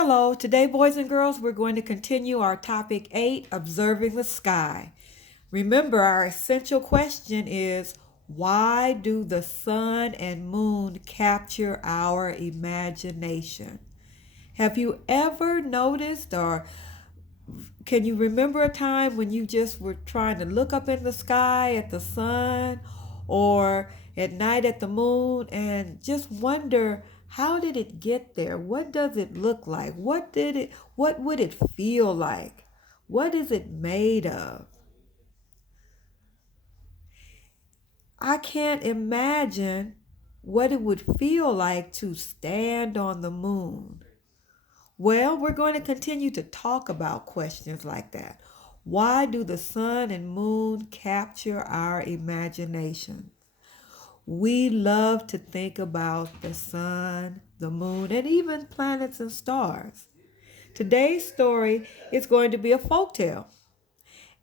Hello, today, boys and girls, we're going to continue our topic 8, observing the sky. Remember, our essential question is why do the sun and moon capture our imagination? Have you ever noticed, or can you remember a time when you just were trying to look up in the sky at the sun or at night at the moon and just wonder, how did it get there? What does it look like? What would it feel like? What is it made of? I can't imagine what it would feel like to stand on the moon. Well, we're going to continue to talk about questions like that. Why do the sun and moon capture our imagination? We love to think about the sun, the moon, and even planets and stars. Today's story is going to be a folk tale.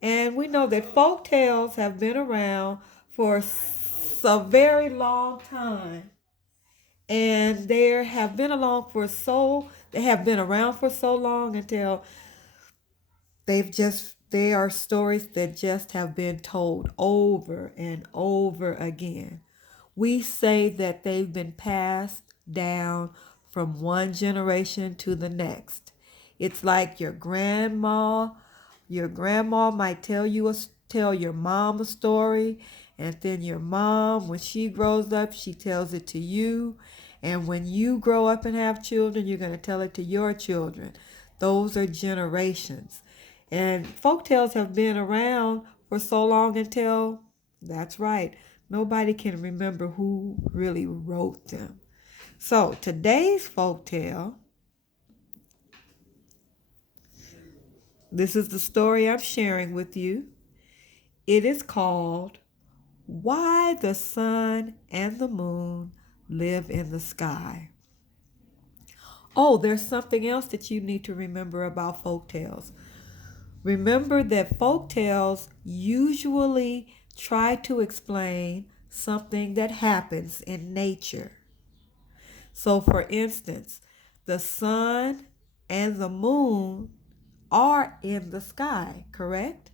And we know that folk tales have been around for a very long time. And they have been around for so long until they are stories that just have been told over and over again. We say that they've been passed down from one generation to the next. It's like your grandma might tell your mom a story, and then your mom, when she grows up, she tells it to you, and when you grow up and have children, you're going to tell it to your children. Those are generations. And folktales have been around for so long until, that's right, nobody can remember who really wrote them. So today's folktale, this is the story I'm sharing with you. It is called Why the Sun and the Moon Live in the Sky. Oh, there's something else that you need to remember about folktales. Remember that folk tales usually try to explain something that happens in nature. So, for instance, the sun and the moon are in the sky, correct?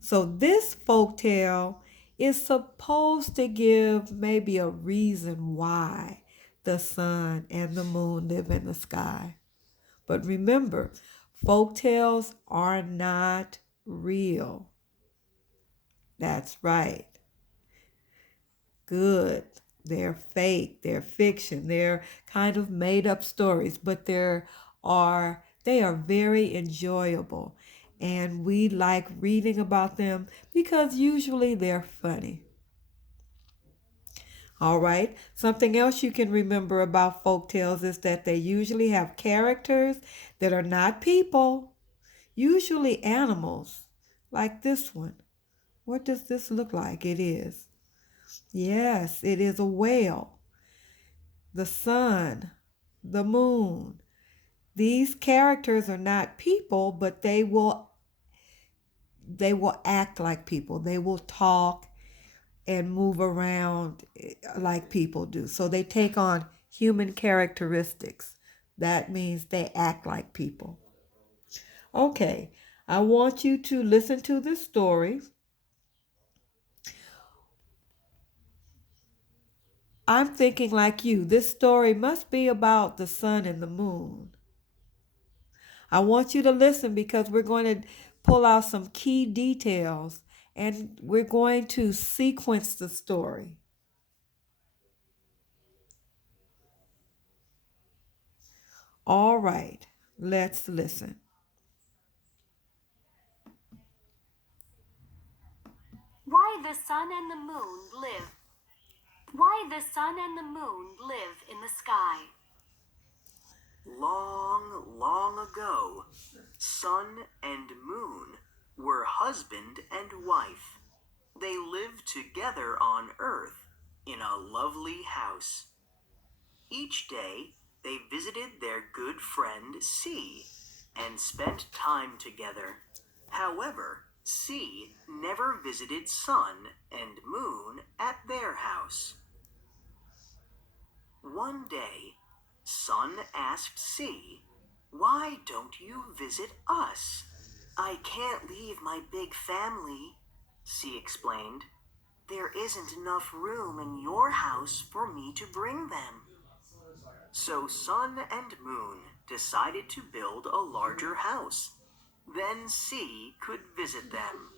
So, this folk tale is supposed to give maybe a reason why the sun and the moon live in the sky. But remember, folk tales are not real. That's right. Good. They're fake. They're fiction. They're kind of made up stories, but they are very enjoyable. And we like reading about them because usually they're funny. All right. Something else you can remember about folk tales is that they usually have characters that are not people, usually animals, like this one. What does this look like? It is. Yes, it is a whale. The sun, the moon. These characters are not people, but they will act like people. They will talk and move around like people do. So they take on human characteristics. That means they act like people. Okay, I want you to listen to this story. I'm thinking like you. This story must be about the sun and the moon. I want you to listen because we're going to pull out some key details and we're going to sequence the story. All right, let's listen. Why the sun and the moon live. Why the sun and the moon live in the sky. Long, long ago, sun and moon were husband and wife. They lived together on earth in a lovely house. Each day, they visited their good friend Sea and spent time together. However, Sea never visited Sun and Moon at their house. One day, Sun asked Sea, "Why don't you visit us?" "I can't leave my big family," Sea explained. "There isn't enough room in your house for me to bring them." So Sun and Moon decided to build a larger house. Then Sea could visit them.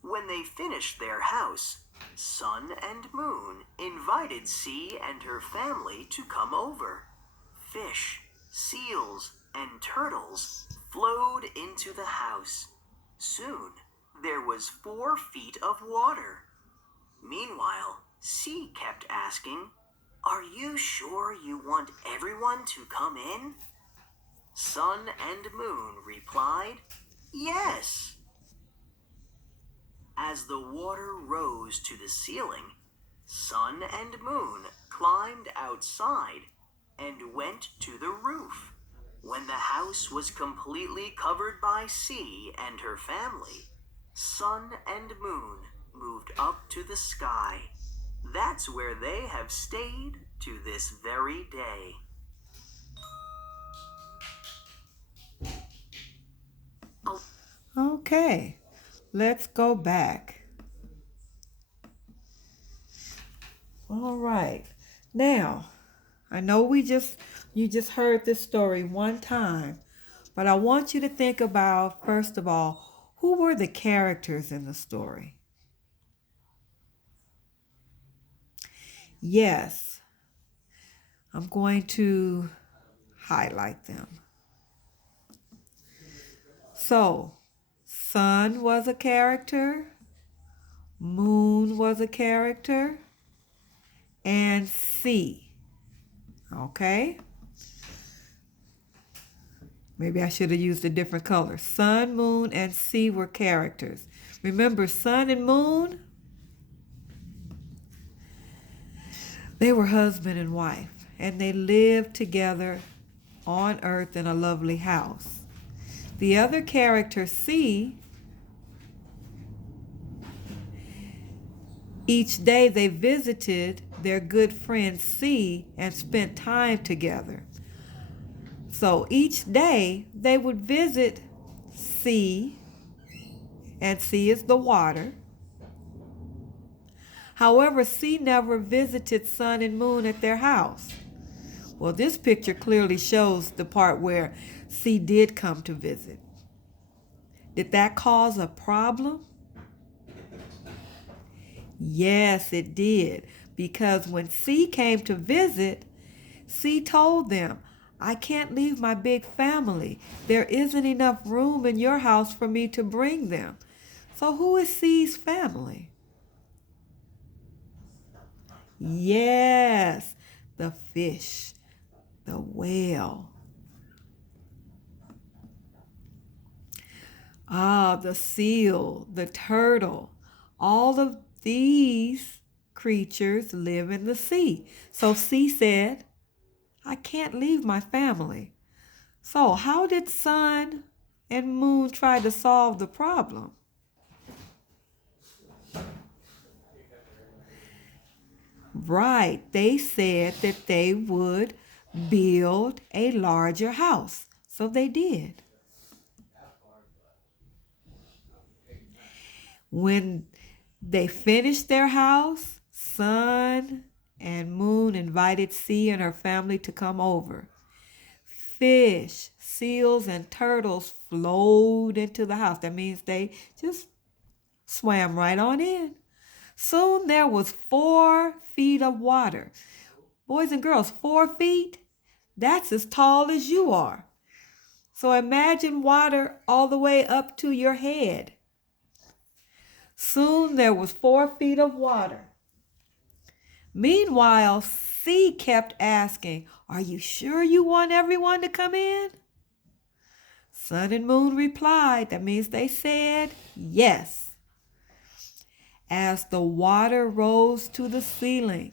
When they finished their house, Sun and Moon invited Sea and her family to come over. Fish, seals, and turtles flowed into the house. Soon, there was 4 feet of water. Meanwhile, Sea kept asking, "Are you sure you want everyone to come in?" Sun and Moon replied, "Yes." As the water rose to the ceiling, Sun and Moon climbed outside and went to the roof. When the house was completely covered by Sea and her family, Sun and Moon moved up to the sky. That's where they have stayed to this very day. Okay, let's go back. All right. Now, I know you just heard this story one time, but I want you to think about, first of all, who were the characters in the story? Yes, I'm going to highlight them. So, Sun was a character, Moon was a character, and Sea. Okay? Maybe I should have used a different color. Sun, Moon, and Sea were characters. Remember, Sun and Moon? They were husband and wife, and they lived together on earth in a lovely house. The other character, Sea, each day they visited their good friend Sea and spent time together. So each day they would visit Sea, and Sea is the water. However, Sea never visited Sun and Moon at their house. Well, this picture clearly shows the part where Sea did come to visit. Did that cause a problem? Yes, it did. Because when Sea came to visit, Sea told them, "I can't leave my big family. There isn't enough room in your house for me to bring them." So who is Sea's family? Yes, the fish, the whale. The seal, the turtle. All of these creatures live in the sea. So Sea said, "I can't leave my family." So how did Sun and Moon try to solve the problem? Right, they said that they would build a larger house. So they did. When they finished their house, Sun and Moon invited Sea and her family to come over. Fish, seals, and turtles flowed into the house. That means they just swam right on in. Soon there was 4 feet of water. Boys and girls, 4 feet? That's as tall as you are. So imagine water all the way up to your head. Soon there was 4 feet of water. Meanwhile, Sea kept asking, "Are you sure you want everyone to come in?" Sun and Moon replied, that means they said yes. As the water rose to the ceiling,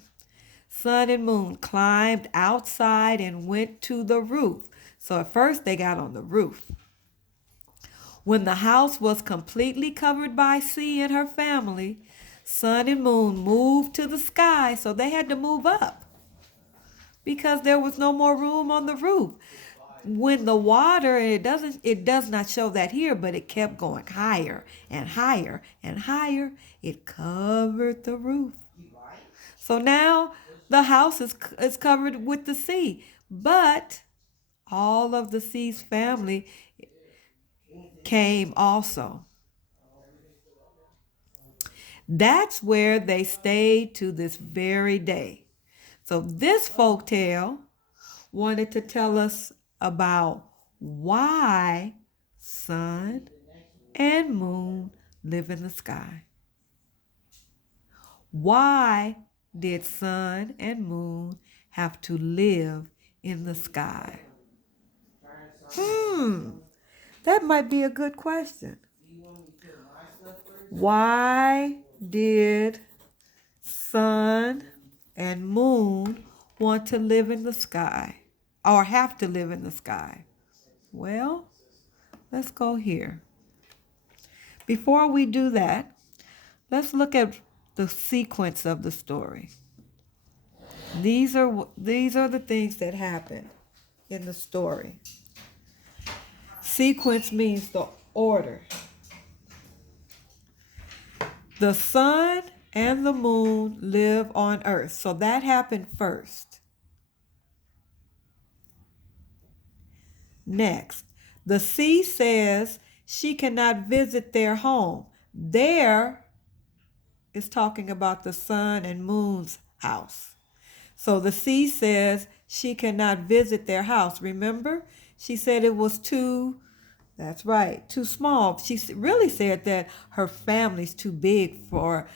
Sun and Moon climbed outside and went to the roof. So at first they got on the roof. When the house was completely covered by Sea and her family, sun and moon moved to the sky, so they had to move up because there was no more room on the roof. When the water, it does not show that here, but it kept going higher and higher and higher. It covered the roof. So now the house is covered with the sea, but all of the sea's family came also. That's where they stayed to this very day. So this folk tale wanted to tell us about why sun and moon live in the sky. Why did sun and moon have to live in the sky? That might be a good question. Why did sun and moon want to live in the sky or have to live in the sky? Well, let's go here. Before we do that, let's look at the sequence of the story. These are the things that happen in the story. Sequence means the order. The sun and the moon live on earth. So that happened first. Next, the sea says she cannot visit their home. There is talking about the sun and moon's house. So the sea says she cannot visit their house. Remember, she said it was too small. She really said that her family's too big for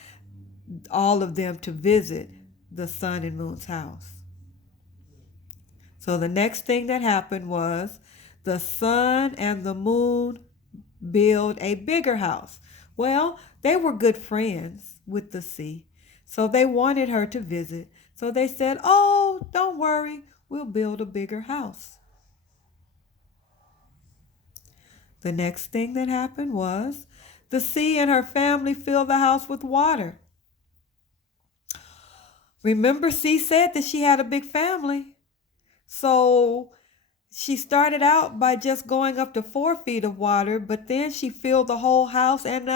all of them to visit the sun and moon's house. So the next thing that happened was the sun and the moon build a bigger house. Well, they were good friends with the sea, so they wanted her to visit. So they said, "Oh, don't worry, we'll build a bigger house." The next thing that happened was the sea and her family filled the house with water. Remember, sea said that she had a big family. So she started out by just going up to 4 feet of water, but then she filled the whole house, and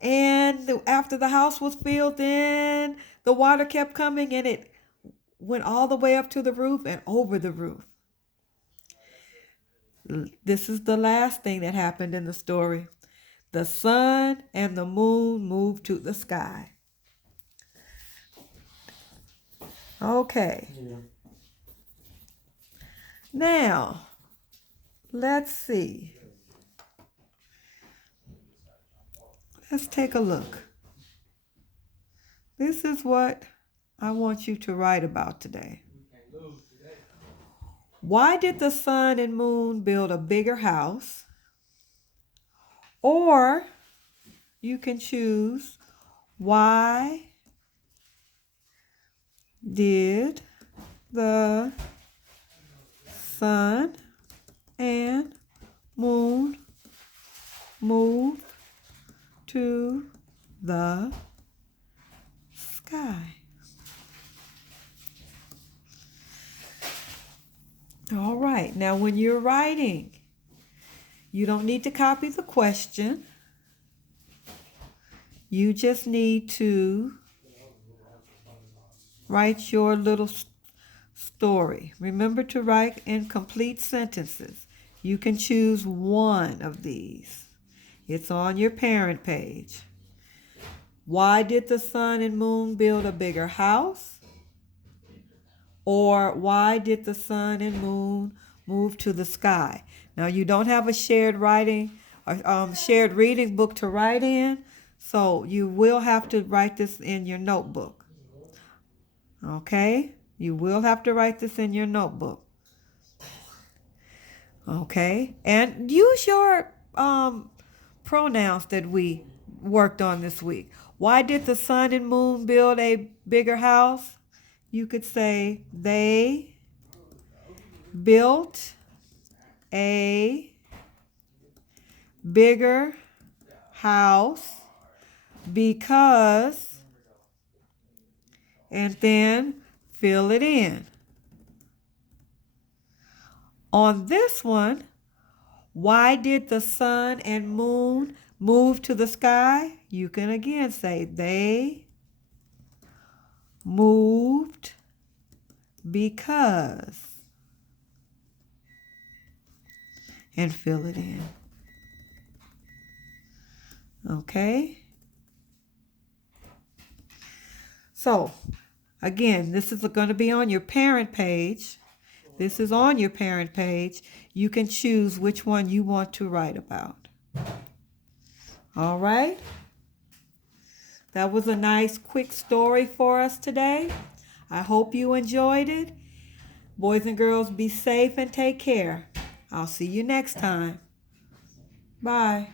after the house was filled, then the water kept coming and it went all the way up to the roof and over the roof. This is the last thing that happened in the story. The sun and the moon moved to the sky. Okay. Yeah. Now, let's see. Let's take a look. This is what I want you to write about today. Why did the sun and moon build a bigger house? Or you can choose, why did the sun and moon move to the sky? All right, now when you're writing, you don't need to copy the question. You just need to write your little story. Remember to write in complete sentences. You can choose one of these. It's on your parent page. Why did the sun and moon build a bigger house? Or why did the sun and moon move to the sky? Now you don't have a shared reading book to write in, so you will have to write this in your notebook. Okay? You will have to write this in your notebook. Okay? And use your pronouns that we worked on this week. Why did the sun and moon build a bigger house? You could say they built a bigger house because and then fill it in. On this one, why did the sun and moon move to the sky? You can again say they moved because, and fill it in. Okay? So, again, this is going to be on your parent page. This is on your parent page. You can choose which one you want to write about. All right? That was a nice quick story for us today. I hope you enjoyed it. Boys and girls, be safe and take care. I'll see you next time. Bye.